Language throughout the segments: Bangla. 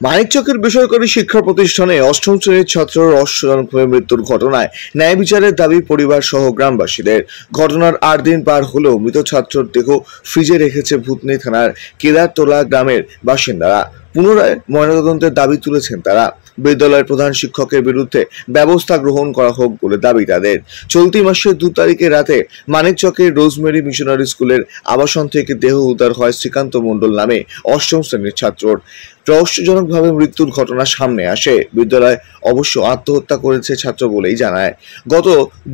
মানিকচকের বেসরকারি শিক্ষা প্রতিষ্ঠানে অষ্টম শ্রেণীর ছাত্র রহস্যজনকভাবে মৃত্যুর ঘটনায় ন্যায় বিচারের দাবি পরিবার সহ গ্রামবাসীদের। ঘটনার ৮ দিন পার হলেও মৃত ছাত্রর দেহ ফ্রিজে রেখেছে ভূতনি থানার কেদারতলা গ্রামের বাসিন্দারা। পুনরায় ময়নাতদন্তের দাবি তুলেছেন তারা। বিদ্যালয়ের প্রধান শিক্ষকের বিরুদ্ধে ব্যবস্থা গ্রহণ করা হোক বলে দাবি তাদের। চলতি মাসের ২ তারিখে রাতে মানিকচকের রোজমেরি মিশনারি স্কুলের আবাসন থেকে দেহ উদ্ধার হয় শ্রীকান্ত মণ্ডল নামে অষ্টম শ্রেণীর ছাত্রর। রহস্যজনকভাবে মৃত্যুর ঘটনা সামনে আসে। বিদ্যালয় অবশ্য আত্মহত্যা করেছে ছাত্র বলেই জানায়। গত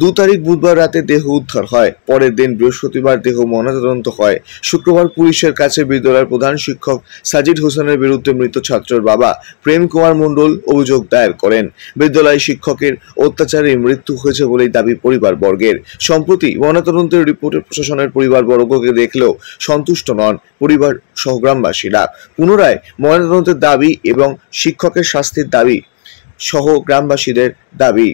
২ তারিখ বুধবার রাতে দেহ উদ্ধার হয়। পরের দিন বৃহস্পতিবার দেহ ময়নাতদন্ত হয়। শুক্রবার পুলিশের কাছে বিদ্যালয়ের প্রধান শিক্ষক সাজিদ হোসেনের বিরুদ্ধে মৃত ছাত্রের বাবা প্রেম কুমার মণ্ডল অভিযোগ দায়ের করেন। বিদ্যালয় শিক্ষকের অত্যাচারে মৃত্যু হয়েছে বলেই দাবি পরিবারবর্গের। সম্প্রতি ময়নাতদন্তের রিপোর্টে প্রশাসনের পরিবারবর্গকে দেখলেও সন্তুষ্ট নন পরিবার সহ গ্রামবাসীরা। পুনরায় ময়নাতদন্তের দাবি এবং শিক্ষকের শাস্তির দাবি সহ গ্রামবাসীদের দাবি।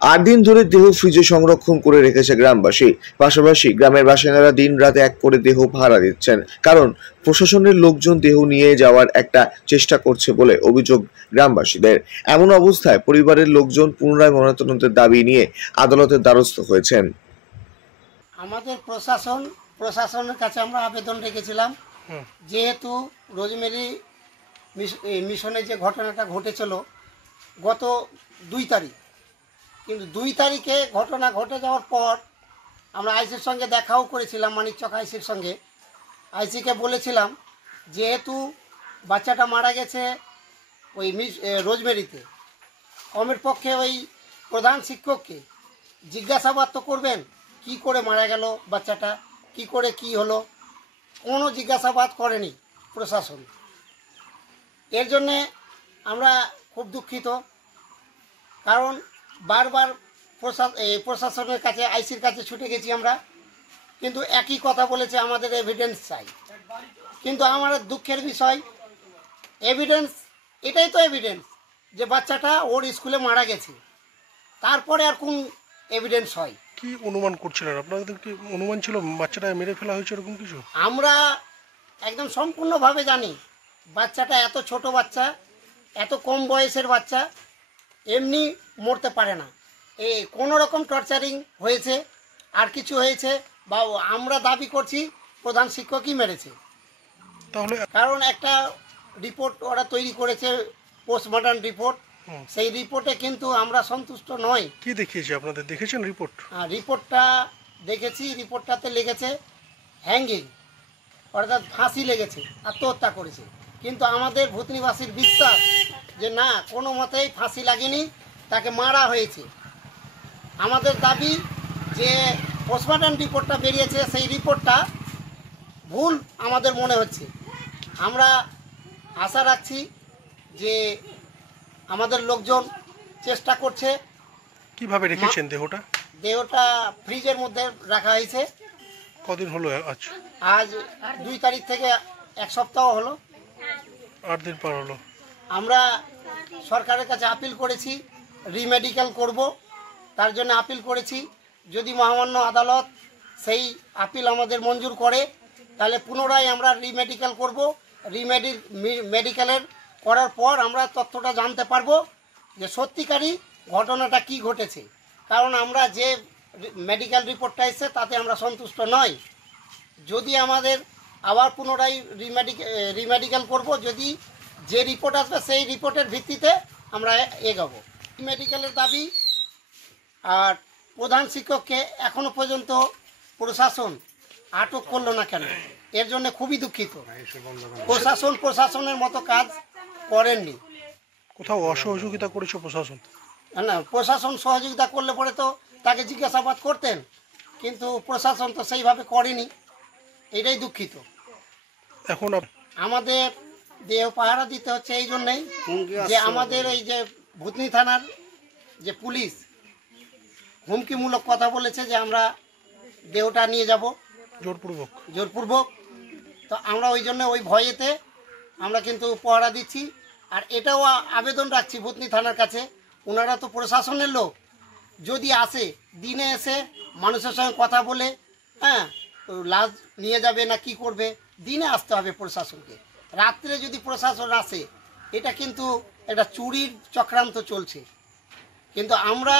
৮ দিন ধরে দেহ ফ্রিজে সংরক্ষণ করে রেখেছে গ্রামবাসী। পাশাপাশি গ্রামের বাসিন্দারা দিন রাত এক করে দেহ ভাড়া দিচ্ছেন, কারণ প্রশাসনের লোকজন দেহ নিয়ে যাওয়ার একটা চেষ্টা করছে বলে অভিযোগ গ্রামবাসীদের। এমন অবস্থায় পরিবারের লোকজন পুনরায় ময়নাতদন্তের দাবি নিয়ে আদালতের দ্বারস্থ হয়েছেন। আমাদের প্রশাসনের কাছে আমরা আবেদন রেখেছিলাম, যেহেতু রোজমেরি মিশনে যে ঘটনাটা ঘটেছিল গত ২ তারিখ, কিন্তু ২ তারিখে ঘটনা ঘটে যাওয়ার পর আমরা আইসির সঙ্গে দেখাও করেছিলাম। মানিকচক আইসির সঙ্গে আইসিকে বলেছিলাম, যেহেতু বাচ্চাটা মারা গেছে ওই রোজমেরিতে, কমের পক্ষে ওই প্রধান শিক্ষককে জিজ্ঞাসাবাদ তো করবেন, কি করে মারা গেল বাচ্চাটা, কি করে কি হলো, কোনো জিজ্ঞাসাবাদ করেনি প্রশাসন। এর জন্যে আমরা খুব দুঃখিত, কারণ বারবার প্রশাসনের কাছে আইসির কাছে ছুটে গেছি আমরা, কিন্তু একই কথা বলেছে আমাদের এভিডেন্স চাই। কিন্তু আমার দুঃখের বিষয়, এভিডেন্স এটাই তো এভিডেন্স যে বাচ্চাটা ওর স্কুলে মারা গেছে, তারপরে আর কোন এভিডেন্স হয়? কি অনুমান করছিলেন আপনাদের? কি অনুমান ছিল বাচ্চাটা মেরে ফেলা হয়েছে এরকম কিছু? আমরা একদম সম্পূর্ণভাবে জানি বাচ্চাটা এত ছোট বাচ্চা, এত কম বয়সের বাচ্চা এমনি মরতে পারে না। কোনো রকম টর্চারিং হয়েছে, আর কিছু হয়েছে, বা আমরা দাবি করছি প্রধান শিক্ষকই মেরেছে। তাহলে কারণ একটা রিপোর্ট ওরা তৈরি করেছে, পোস্টমর্টম রিপোর্ট, সেই রিপোর্টে কিন্তু আমরা সন্তুষ্ট নই। কি দেখিয়েছে আপনাদের? দেখেছেন রিপোর্ট? রিপোর্টটা দেখেছি। রিপোর্টটাতে লেগেছে হ্যাঙ্গিং, অর্থাৎ ফাঁসি লেগেছে, আত্মহত্যা করেছে। কিন্তু আমাদের ভূতনিবাসীর বিশ্বাস যে না, কোনো মতেই ফাঁসি লাগেনি, তাকে মারা হয়েছে। আমাদের দাবি যে পোস্টমর্টম রিপোর্টটা বেরিয়েছে, সেই রিপোর্টটা ভুল আমাদের মনে হচ্ছে। আমরা আশা রাখছি যে আমাদের লোকজন চেষ্টা করছে। কিভাবে রেখেছেন দেহটা? দেহটা ফ্রিজের মধ্যে রাখা হয়েছে। কদিন হলো আজ? আজ ২ তারিখ থেকে ১ সপ্তাহ হলো। ৮ দিন পার হলো। আমরা সরকারের কাছে আপিল করেছি, রিমেডিকেল করব, তার জন্য আপিল করেছি। যদি মহামান্য আদালত সেই আপিল আমাদের মঞ্জুর করে, তাহলে পুনরায় আমরা রিমেডিকেল করব। মেডিকেলের করার পর আমরা তথ্যটা জানতে পারবো যে সত্যিকারই ঘটনাটা কি ঘটেছে। কারণ আমরা যে মেডিকেল রিপোর্টটা এসেছে তাতে আমরা সন্তুষ্ট নই। যদি আমাদের আবার পুনরায় রিমেডিকেল করব, যদি যে রিপোর্ট আসবে সেই রিপোর্টের ভিত্তিতে আমরা এগোবো। মেডিকেলের দাবি। আর প্রধান শিক্ষককে এখনো পর্যন্ত প্রশাসন আটক করলো না কেন, এর জন্য খুবই দুঃখিত। প্রশাসনের মতো কাজ করেননি। কোথাও অসহযোগিতা করেছে প্রশাসন? না, প্রশাসন সহযোগিতা করলে পরে তো তাকে জিজ্ঞাসাবাদ করতেন, কিন্তু প্রশাসন তো সেইভাবে করেনি, এটাই দুঃখিত। এখন আমাদের দেহ পাহারা দিতে হচ্ছে এই জন্যেই যে আমাদের এই যে ভূতনি থানার যে পুলিশ হুমকিমূলক কথা বলেছে যে আমরা দেহটা নিয়ে যাব জোরপূর্বক। তো আমরা ওই জন্য ওই ভয়েতে আমরা কিন্তু পাহারা দিচ্ছি। আর এটাও আবেদন রাখছি ভূতনি থানার কাছে, ওনারা তো প্রশাসনের লোক, যদি আসে দিনে এসে মানুষের সঙ্গে কথা বলে লাশ নিয়ে যাবে না কি করবে, দিনে আসতে হবে প্রশাসনকে। রাত্রে যদি প্রশাসন আসে এটা কিন্তু একটা চুরির চক্রান্ত চলছে। কিন্তু আমরা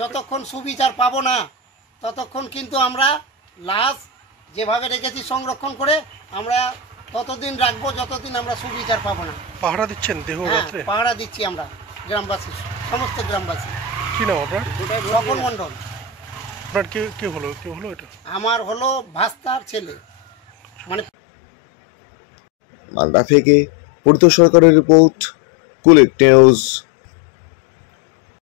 যতক্ষণ সুবিচার পাবো না ততক্ষণ কিন্তু আমরা লাশ যেভাবে রেখেছি সংরক্ষণ করে আমরা ততদিন রাখবো যতদিন আমরা সুবিচার পাবো না। পাহারা দিচ্ছেন দেহ হ্যাঁ, রাত্রে? পাহারা দিচ্ছি আমরা গ্রামবাসী, সমস্ত গ্রামবাসী। কি নাম আপনার? স্বপন মণ্ডল। আপনার কে হলো এটা? আমার হলো ভাস্তার ছেলে। মানে মালদা থেকে পরিত সরকারের রিপোর্ট, কুলিক নিউজ।